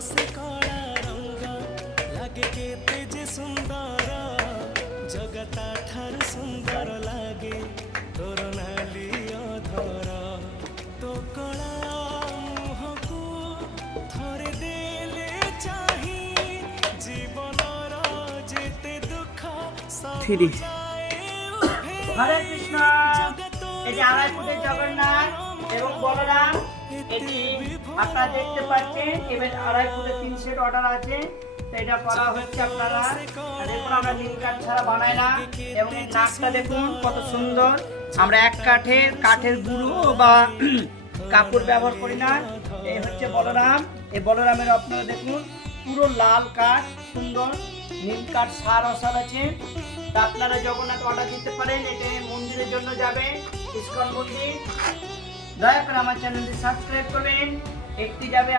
से कला रंग लागे केते जे सुंदर जगता ठार सुंदर लागे तोर नाली अधर तो कला मुहको थरे देले चाही जीवनर जेते दुख सब থ্রি হরে কৃষ্ণ। এটি আড়াই ফুটের জগন্নাথ এবং বলরাম। এটি আপনারা দেখতে পাচ্ছেন এবার আড়াই ফুটের 3 সেট অর্ডার আছে। তো এটা করা হচ্ছে আপনারা দেখুন, আমরা নীল কাঠ ছাড়া বানাই না। এবং এই নাকটা দেখুন কত সুন্দর। আমরা এক কাঠের গুঁড়ো বা কাপড় ব্যবহার করি না। এই হচ্ছে বলরাম। এই বলরামের আপনারা দেখুন পুরো লাল কাঠ, সুন্দর নীল কাঠ সার অসার আছে। তা আপনারা জগন্নাথ অর্ডার দিতে পারেন। এটা মন্দিরের জন্য যাবে, ইস্কন মন্দির। দয়া করে আমার চ্যানেলটি সাবস্ক্রাইব করবেন। একটি যাবে